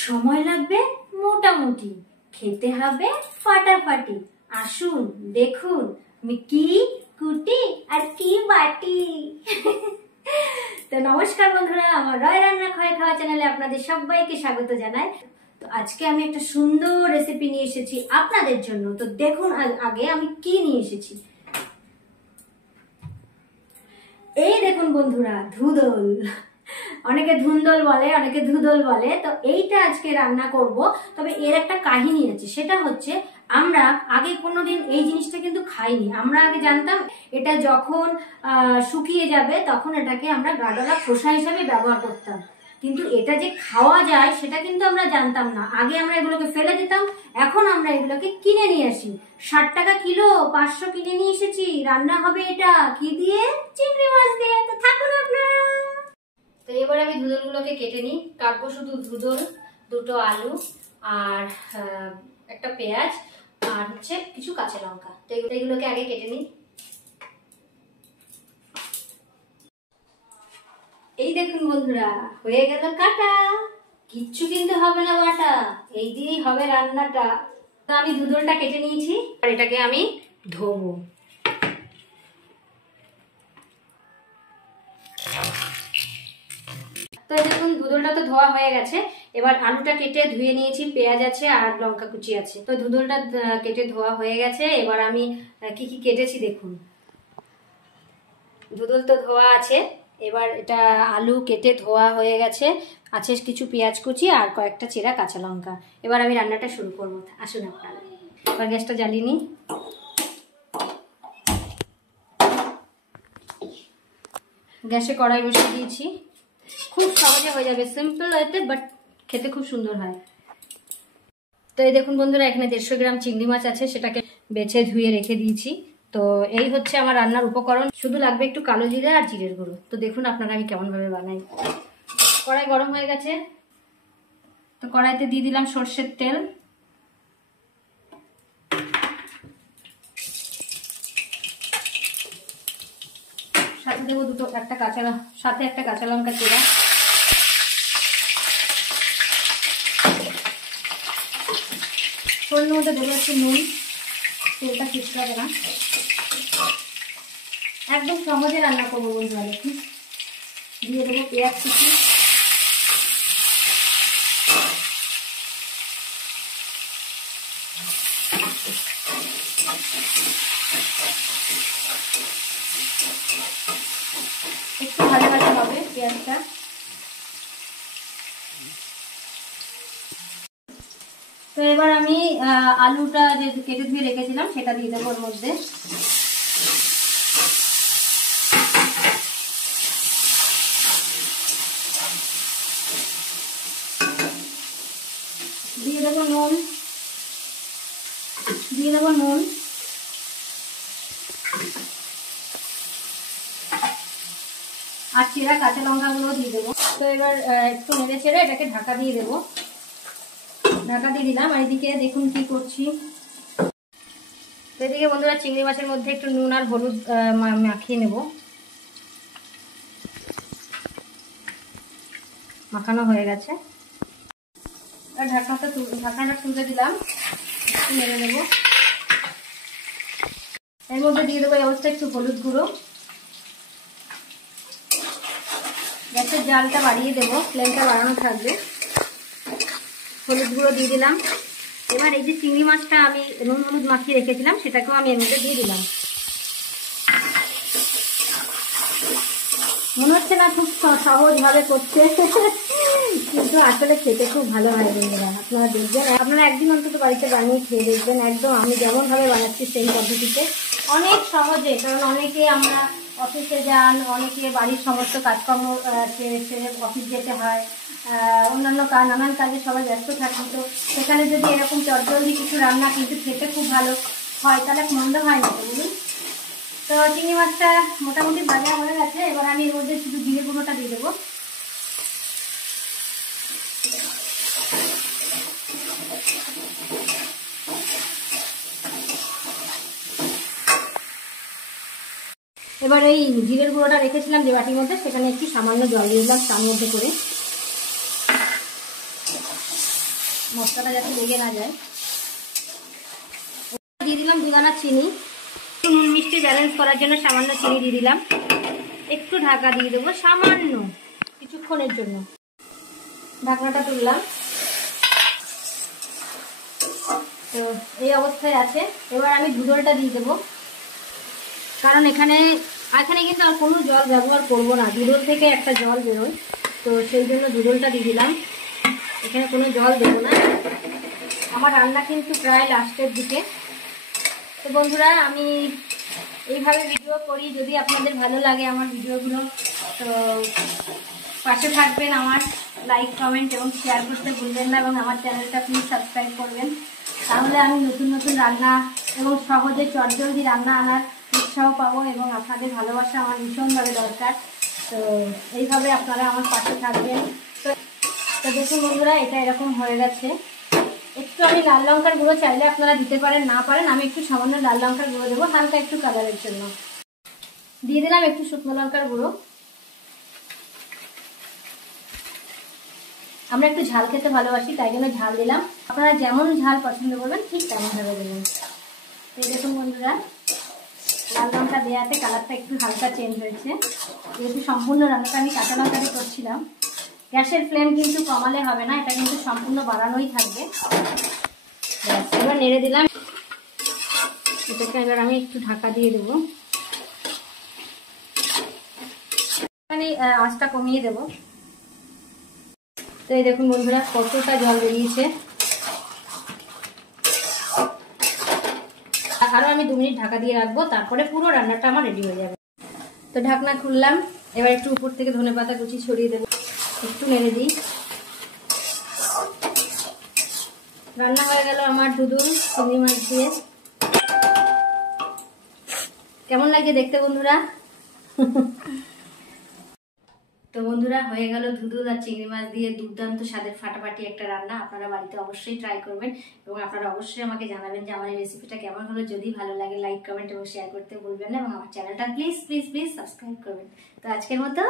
সময় লাগবে মোটামুটি, খেতে হবে ফাটাফাটি। আসুন দেখুন আমি কি কুটি আর কি বাটি। তো নমস্কার বন্ধুরা, আমার রয় রান্না খাওয়া খাওয়া চ্যানেলে আপনাদের সবাইকে স্বাগত জানাই। তো আজকে আমি একটা সুন্দর রেসিপি নিয়ে এসেছি আপনাদের জন্য। তো দেখুন আগে আমি কি নিয়ে এসেছি। এই দেখুন বন্ধুরা, ধুদল। অনেকে ধুন্দল বলে, অনেকে ধুদল বলে। তো এইটা আজকে রান্না করব। তবে এর একটা কাহিনী আছে, সেটা হচ্ছে আমরা আগে কোনোদিন এই জিনিসটা কিন্তু খাইনি। আমরা আগে জানতাম এটা যখন শুকিয়ে যাবে তখন এটাকে আমরা গাডলা খোসা হিসাবে ব্যবহার করতাম, কিন্তু এটা যে খাওয়া যায় সেটা কিন্তু আমরা জানতাম না। আগে আমরা এগুলোকে ফেলে দিতাম, এখন আমরা এগুলোকে কিনে নিয়ে আসি। 60 টাকা কিলো, 500 কিনে নিয়ে এসেছি। রান্না হবে এটা কি দিয়ে? চিংড়ি মাছ দিয়ে। তো থাকুন আপনারা। তো এবার আমি ধুদলগুলোকে কেটে নিই। কাটবো শুধু ধুদল, দুটো আলু আর একটা পেঁয়াজ আর হচ্ছে কিছু কাঁচা লঙ্কা। তো এগুলোকে আগে কেটে নিই। এই দেখুন বন্ধুরা, হয়ে গেল কাটা। কিচ্ছু কিন্তু হবে না বাটা, এই দিয়েই হবে রান্নাটা। তো আমি ধুদলটা কেটে নিয়েছি আর এটাকে আমি ধোবো। তো দেখুন ধুদলটা তো ধোয়া হয়ে গেছে। এবার আলুটা কেটে ধুয়ে নিয়েছি, পেঁয়াজ আছে আর লঙ্কা কুচি আছে। তো ধুদলটা কেটে ধোয়া হয়ে গেছে। এবার আমি কি কি কেটেছি দেখুন। ধুদল তো ধোয়া আছে। এবার এটা আলু কেটে ধোয়া হয়ে গেছে, আছে কিছু পেঁয়াজ কুচি আর কয়েকটা চেরা কাঁচা লঙ্কা। এবার আমি রান্নাটা শুরু করবো। আসুন আপনারা। এবার গ্যাসটা জ্বালিয়ে নিই। গ্যাসে কড়াই বসিয়ে দিয়েছি। খুব সহজে হয়ে যাবে, সিম্পল এতে, বাট খেতে খুব সুন্দর হয়। তো এই দেখুন বন্ধুরা, এখানে 150 গ্রাম চিংড়ি মাছ আছে, সেটাকে বেছে ধুয়ে রেখে দিয়েছি। তো এই হচ্ছে আমার রান্নার উপকরণ। শুধু লাগবে একটু কালো জিরে আর জিরের গুঁড়ো। তো দেখুন আপনারা আমি কেমন ভাবে বানাই। কড়াই গরম হয়ে গেছে, তো কড়াইতে দিয়ে দিলাম সর্ষের তেল। সাথে দেবো একটা কাঁচা লঙ্কা চেরা। ফোড়নের মধ্যে দেবো একটু নুন, তেলটা ছিটকাবে না। একদম সহজে রান্না করবো বন্ধুরা। দেখুন দিয়ে দেবো পেঁয়াজ কুচি, একটু ভাজা ভাজা হবে পেঁয়াজটা। তো এবার আমি আলুটা যে কেটে ধুয়ে রেখেছিলাম সেটা দিয়ে দেবো ওর মধ্যে। দিয়ে দেবো নুন, আর চেরা কাঁচা লঙ্কাগুলো দিয়ে দেবো। তো এবার একটু নেড়ে চেড়ে এটাকে ঢাকা দিয়ে দেবো। ঢাকা দিয়ে দিলাম। আর এদিকে দেখুন কি করছি। তো এদিকে বন্ধুরা, চিংড়ি মাছের মধ্যে একটু নুন আর হলুদ মাখিয়ে নেব। মাখানো হয়ে গেছে। আর ঢাকনাটা তুলে দিলাম, একটু নেড়ে দেবো। এর মধ্যে দিয়ে দেবো এই অবস্থা একটু হলুদ গুঁড়ো। গ্যাসের জালটা বাড়িয়ে দেবো, ফ্লেমটা বাড়ানো থাকবে। হলুদ গুঁড়ো দিয়ে দিলাম। এবার এই যে চিংড়ি মাছটা আমি নুন হলুদ মাখিয়ে রেখেছিলাম সেটাকেও আমি এর মধ্যে দিয়ে দিলাম। মনে হচ্ছে না খুব সহজ ভাবে করছে, কিন্তু আসলে খেতে খুব ভালো হয় বন্ধুরা। আপনারা দেখবেন, আপনারা একদিন অন্তত বাড়িতে বানিয়ে খেয়ে দেখবেন। একদম আমি যেমন ভাবে বানাচ্ছি সেই পদ্ধতিতে, অনেক সহজে। কারণ অনেকে আমরা অফিসে যান, অনেকে বাড়ির সমস্ত কাজকর্ম সেরে অফিস যেতে হয়, অন্যান্য নানান কাজে সবাই ব্যস্ত থাকি। তো সেখানে যদি এরকম চটজলদি কিছু রান্না কিন্তু খেতে খুব ভালো হয়, তাহলে মন্দ হয় না বলুন। তো চিংড়ি মাছটা মোটামুটি ভাজা হয়ে গেছে। এবার আমি এর মধ্যে শুধু জিরে গুঁড়োটা দিয়ে দেবো। এবার এই জিরের গুঁড়োটা রেখেছিলাম যে বাটির মধ্যে, সেখানে একটু সামান্য জল দিয়ে দিলাম তার মধ্যে করে। মশলাটা যাতে লেগে না যায়। দিয়ে দিলাম 2 দানা চিনি, নুন মিষ্টি ব্যালেন্স করার জন্য সামান্য চিনি দিয়ে দিলাম। একটু ঢাকা দিয়ে দেবো সামান্য কিছুক্ষণের জন্য। ঢাকনাটা তুললাম। তো এই অবস্থায় আছে। এবার আমি দুধটা দিয়ে দেবো, কারণ এখানে কিন্তু আর কোনো জল ব্যবহার করব না, দুধল থেকে একটা জল বেরোয়, তো সেই জন্য দুধলটা দিয়ে দিলাম। এখানে কোনো জল দেবো না। আমার রান্না কিন্তু প্রায় লাস্টের দিকে। তো বন্ধুরা, আমি এইভাবে ভিডিও করি, যদি আপনাদের ভালো লাগে আমার ভিডিওগুলো তো পাশে থাকবেন, আমার লাইক কমেন্ট এবং শেয়ার করতে ভুলবেন না, এবং আমার চ্যানেলটা প্লিজ সাবস্ক্রাইব করবেন। তাহলে আমি নতুন নতুন রান্না এবং সহজে চটজলদি রান্না আনার উৎসাহ পাবো, এবং আপনাদের ভালোবাসা আমার ভীষণভাবে দরকার। তো এইভাবে আপনারা আমার পাশে থাকবেন। তো দেখুন বন্ধুরা, এটা এরকম হয়ে গেছে। একটু আমি লাল লঙ্কার গুঁড়ো চাইলে আপনারা দিতে পারেন, না পারেন আমি একটু সামান্য লাল লঙ্কার গুঁড়ো দেবো, হালকা একটু কালারের জন্য। দিয়ে দিলাম একটু শুকনো লঙ্কার গুঁড়ো। আমরা একটু ঝাল খেতে ভালোবাসি, তাই জন্য ঝাল দিলাম। আপনারা যেমন ঝাল পছন্দ করবেন ঠিক তেমনভাবে দেবেন। তো দেখুন বন্ধুরা, লাল লঙ্কা দেওয়াতে কালারটা একটু হালকা চেঞ্জ হয়েছে। যেহেতু সম্পূর্ণ রান্নাটা আমি কাঁচা লঙ্কা দিয়ে করছিলাম, গ্যাসের ফ্লেম কিন্তু কমালে হবে না, এটা কিন্তু সম্পূর্ণ বাড়ানোই থাকবে। এবার নেড়ে দিলাম এটাকে। এবার আমি একটু ঢাকা দিয়ে দেবো, মানে আঁচটা কমিয়ে দেবো। তো এই দেখুন বন্ধুরা, কতটা জল বেরিয়েছে। আরো আমি 2 মিনিট ঢাকা দিয়ে রাখবো, তারপরে পুরো রান্নাটা আমার রেডি হয়ে যাবে। তো ঢাকনা খুললাম। এবার একটু উপর থেকে ধনেপাতা কুচি ছড়িয়ে দেবো, একটু নেড়ে দিই। রান্না হয়ে গেল আমার দুদুল চিংড়ি মাছ দিয়ে। কেমন লাগছে দেখতে বন্ধুরা? তো বন্ধুরা, হয়ে গেল দুদুল আর চিংড়ি মাছ দিয়ে দুর্দান্ত স্বাদের ফাটাফাটি একটা রান্না। আপনারা বাড়িতে অবশ্যই ট্রাই করবেন, এবং আপনারা অবশ্যই আমাকে জানাবেন যে আমার এই রেসিপিটা কেমন হলো। যদি ভালো লাগে লাইক কমেন্ট এবং শেয়ার করতে ভুলবেন না, এবং আমার চ্যানেলটা প্লিজ প্লিজ প্লিজ সাবস্ক্রাইব করবেন। তো আজকের মতো